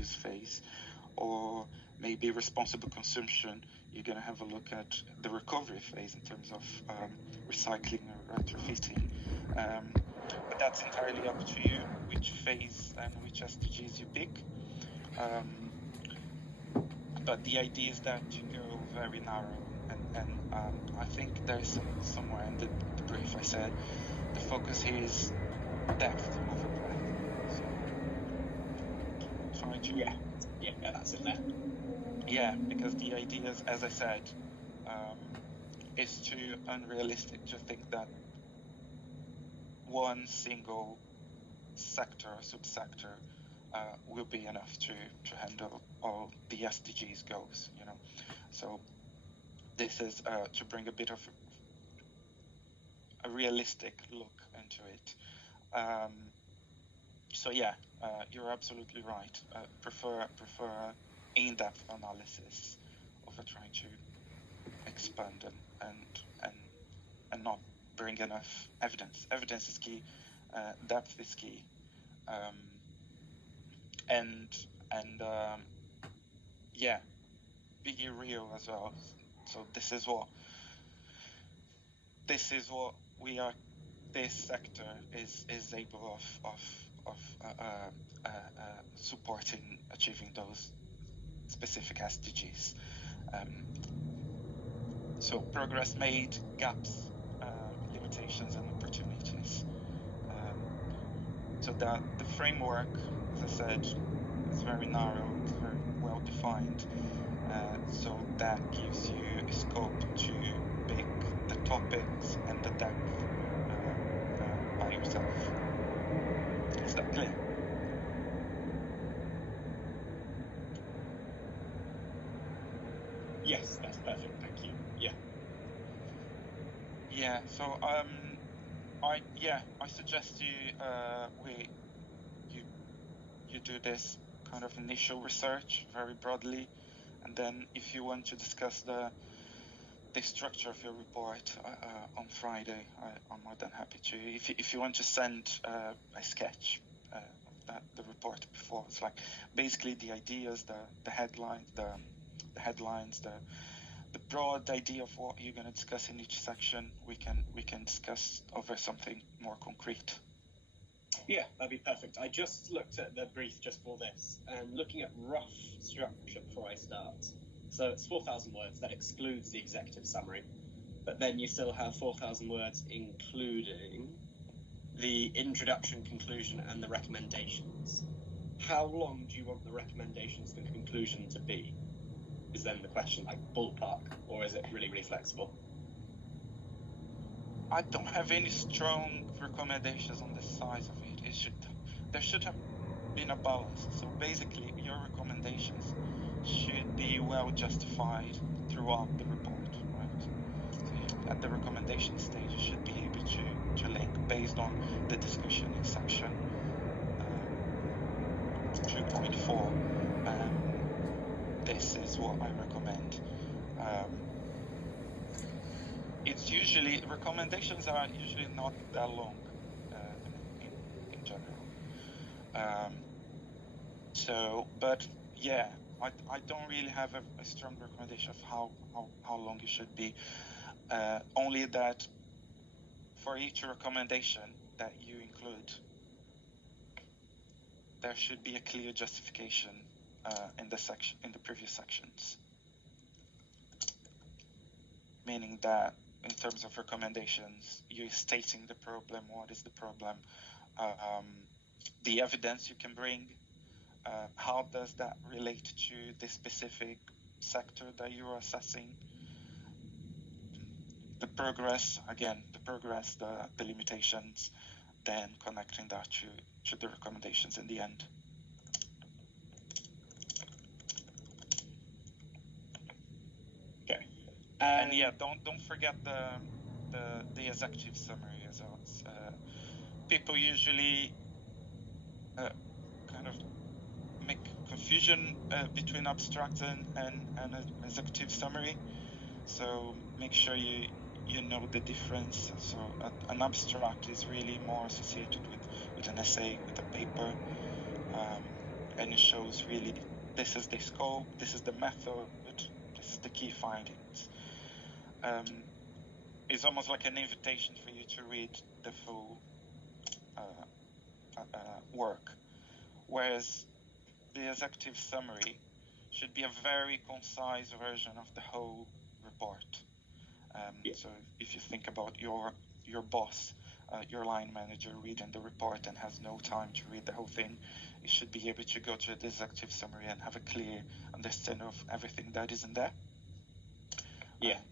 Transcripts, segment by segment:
use phase, or maybe responsible consumption, you're going to have a look at the recovery phase in terms of recycling or retrofitting. But that's entirely up to you, which phase and which SDGs you pick. But the idea is that you go very narrow, and I think there's somewhere in the brief I said the focus here is depth over breadth. So trying to yeah, that's in there. Yeah, because the idea is, as I said, is too unrealistic to think that one single sector or subsector will be enough to handle all the SDGs goals, you know. So this is to bring a bit of a realistic look into it. So yeah, you're absolutely right. Prefer in-depth analysis over trying to expand and not bring enough evidence. Evidence is key. Depth is key. Be real as well. So this is what we are. This sector is able of supporting achieving those specific SDGs. So progress made, gaps, limitations, and opportunities. So that the framework, as I said, is very narrow, it's very well defined. So that gives you a scope to pick the topics and the depth by yourself. Is that clear? Yes, that's perfect. Thank you. Yeah. Yeah. So I suggest you do this kind of initial research very broadly, and then if you want to discuss the structure of your report on Friday, I'm more than happy to. If you want to send a sketch of the report before, it's like basically the ideas, the headlines, the broad idea of what you're going to discuss in each section. We can discuss over something more concrete. Yeah, that'd be perfect. I just looked at the brief just for this, and looking at rough structure before I start. So it's 4,000 words. That excludes the executive summary. But then you still have 4,000 words including the introduction, conclusion, and the recommendations. How long do you want the recommendations and conclusion to be? Is then the question, like ballpark, or is it really, really flexible? I don't have any strong recommendations on the size of it. There should have been a balance. So basically, your recommendations should be well justified throughout the report, right? So at the recommendation stage, you should be able to link based on the discussion in section 2.4. This is what I recommend. Recommendations are usually not that long in general. But yeah, I don't really have a strong recommendation of how long it should be. Only that for each recommendation that you include, there should be a clear justification in the previous sections. Meaning that in terms of recommendations, you're stating the problem, what is the problem, the evidence you can bring, how does that relate to the specific sector that you're assessing, the progress, the limitations, then connecting that to the recommendations in the end. Okay. And yeah, don't forget the executive summary as well. People usually kind of make confusion between abstract and executive summary. So make sure you know the difference. So an abstract is really more associated with an essay, with a paper. and it shows really this is the scope, this is the method, this is the key findings. It's almost like an invitation for you to read the full work, whereas the executive summary should be a very concise version of the whole report. So if you think about your boss, your line manager reading the report and has no time to read the whole thing, you should be able to go to the executive summary and have a clear understanding of everything that is in there.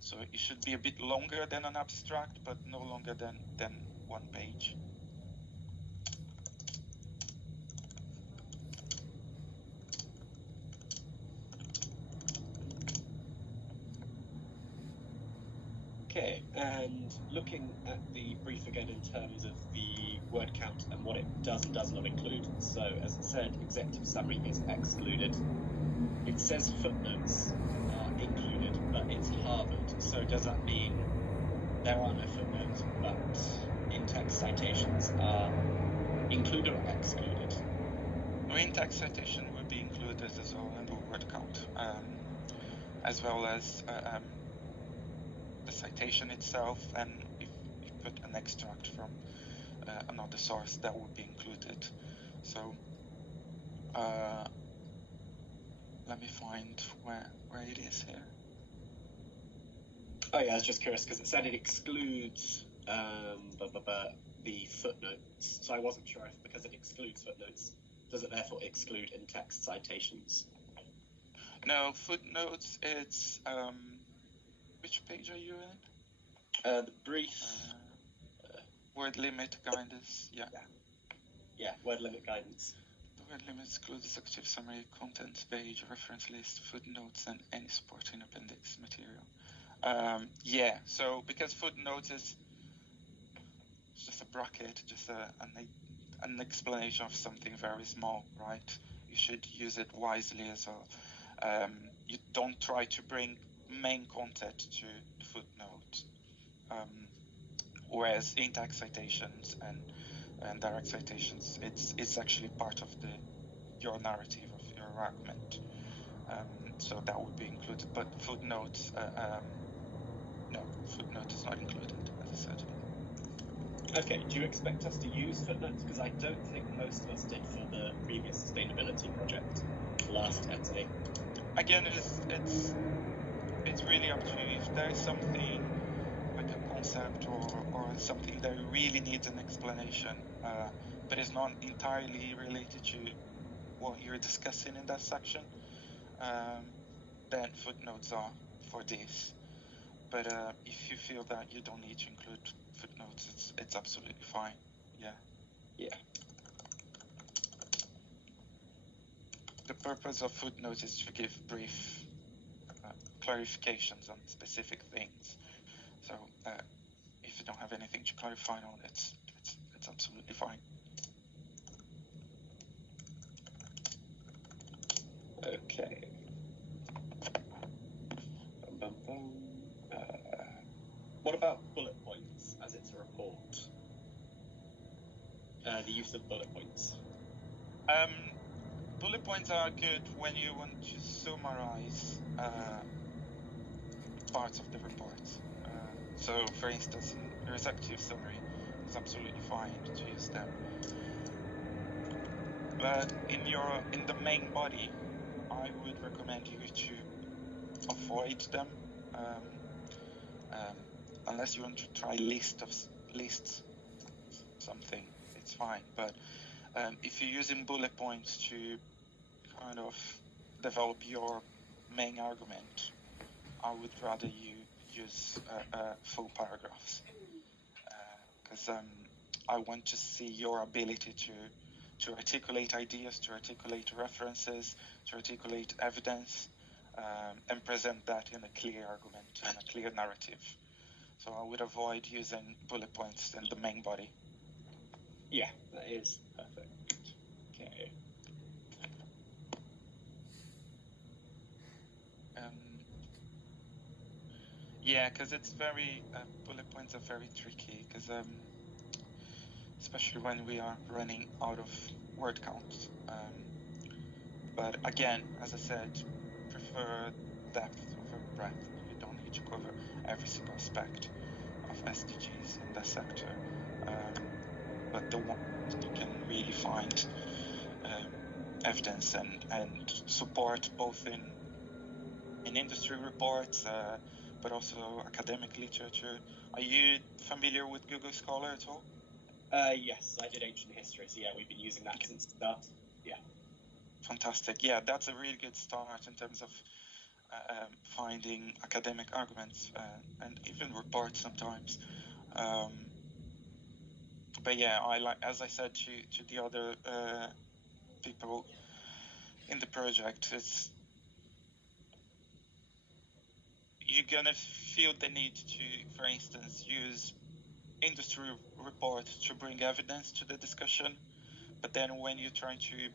So it should be a bit longer than an abstract, but no longer than 1 page. Okay, and looking at the brief again in terms of the word count and what it does and does not include. So, as I said, executive summary is excluded. It says footnotes are included, but it's Harvard. So does that mean there are no footnotes, but in-text citations are included or excluded? In-text citation would be included as well in the word count, as well as the citation itself, and if you put an extract from another source, that would be included. So let me find where it is here. Oh yeah, I was just curious because it said it excludes the footnotes, so I wasn't sure if because it excludes footnotes, does it therefore exclude in-text citations? No, footnotes, it's which page are you in? The brief. Word limit guidance, Yeah, word limit guidance. The word limit excludes executive summary, contents page, reference list, footnotes, and any supporting appendix material. So because footnotes is just a bracket, just an explanation of something very small, right? You should use it wisely as well. You don't try to bring main content to the footnote. Whereas in-text citations and direct citations, it's actually part of your narrative of your argument. So that would be included, but footnotes, no, footnote is not included, as I said. Okay, do you expect us to use footnotes? Because I don't think most of us did for the previous sustainability project last essay. Again, it's really up to you. If there is something like a concept or something that really needs an explanation, but is not entirely related to what you're discussing in that section, then footnotes are for this. But if you feel that you don't need to include footnotes, it's absolutely fine. Yeah. The purpose of footnotes is to give brief clarifications on specific things. So if you don't have anything to clarify on, it's absolutely fine. Okay. What about bullet points as it's a report? The use of bullet points. Bullet points are good when you want to summarize parts of the report. So, for instance, in your executive summary, it's absolutely fine to use them. But in the main body, I would recommend you to avoid them, unless you want to try lists something. It's fine. But if you're using bullet points to kind of develop your main argument, I would rather you use full paragraphs, because I want to see your ability to articulate ideas, to articulate references, to articulate evidence, and present that in a clear argument, in a clear narrative. So I would avoid using bullet points in the main body. Yeah, that is perfect. Okay. Because it's very bullet points are very tricky, because especially when we are running out of word count. But again, as I said, prefer depth over breadth. You don't need to cover every single aspect of SDGs in that sector. But the one you can really find evidence and support both in industry reports, but also academic literature. Are you familiar with Google Scholar at all? Yes, I did ancient history, so yeah, we've been using that since the start. Yeah. Fantastic. Yeah, that's a really good start in terms of finding academic arguments and even reports sometimes. But yeah, I like, as I said to the other people in the project, it's you're gonna feel the need to, for instance, use industry reports to bring evidence to the discussion, but then when you're trying to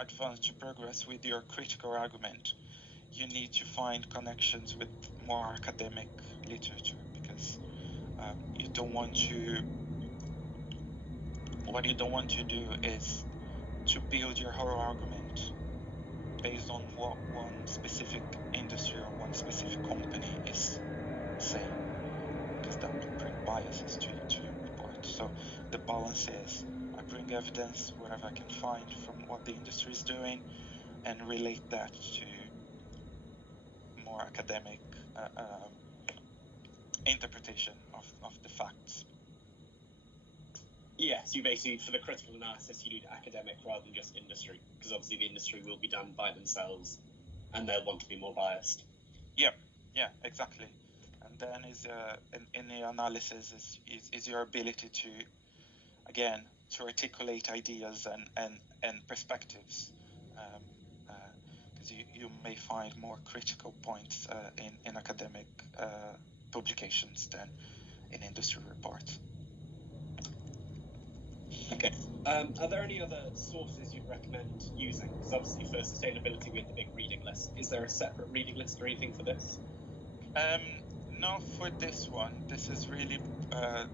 advance to progress with your critical argument, you need to find connections with more academic literature, because you don't want to. What you don't want to do is to build your whole argument based on what one specific industry or one specific company is saying, because that would bring biases to your report. So the balance is I bring evidence, whatever I can find from what the industry is doing, and relate that to more academic interpretation of the facts. Yes, you basically, for the critical analysis, you need academic rather than just industry, because obviously the industry will be done by themselves, and they'll want to be more biased. Yeah, exactly. And then in the analysis is your ability to, again, to articulate ideas and perspectives, because you may find more critical points in academic publications than in industry reports. Okay. Are there any other sources you'd recommend using? Because obviously for sustainability we have the big reading list. Is there a separate reading list or anything for this? No, for this one. This is really the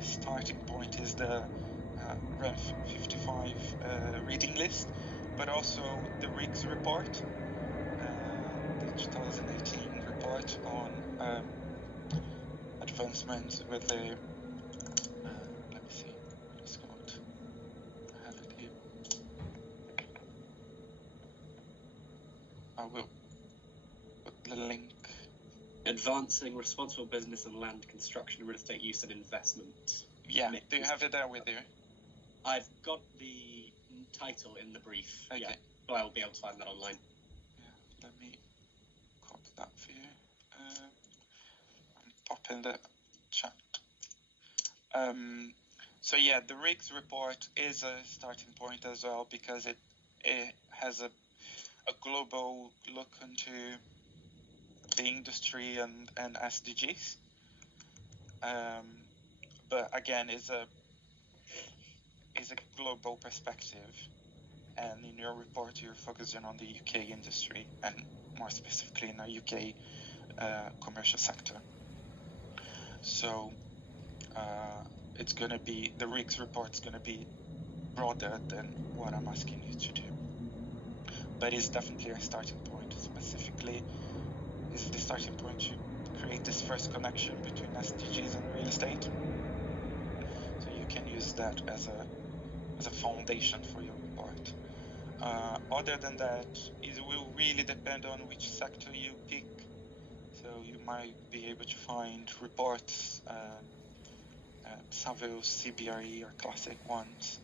starting point is the REN 55 reading list, but also the RIGS report, the 2018 report on advancement with the let me see what it's called. I have it here. I will put the link. Advancing Responsible Business and Land Construction, Real Estate Use and Investment. Yeah, do you have it there with you? I've got the title in the brief. Okay. Yeah, so I will be able to find that online. Yeah, let me copy that for you. And pop in the chat. So yeah, the RIGS report is a starting point as well, because it has a global look into the industry and SDGs. But again, is a global perspective, and in your report you're focusing on the UK industry and more specifically in the UK commercial sector. So it's going to be, the RIGS report's going to be broader than what I'm asking you to do, but it's definitely a starting point. Specifically is the starting point to create this first connection between SDGs and real estate, so you can use that as a foundation for your report. Other than that, it will really depend on which sector you pick. So you might be able to find reports, Savills, CBRE are classic ones.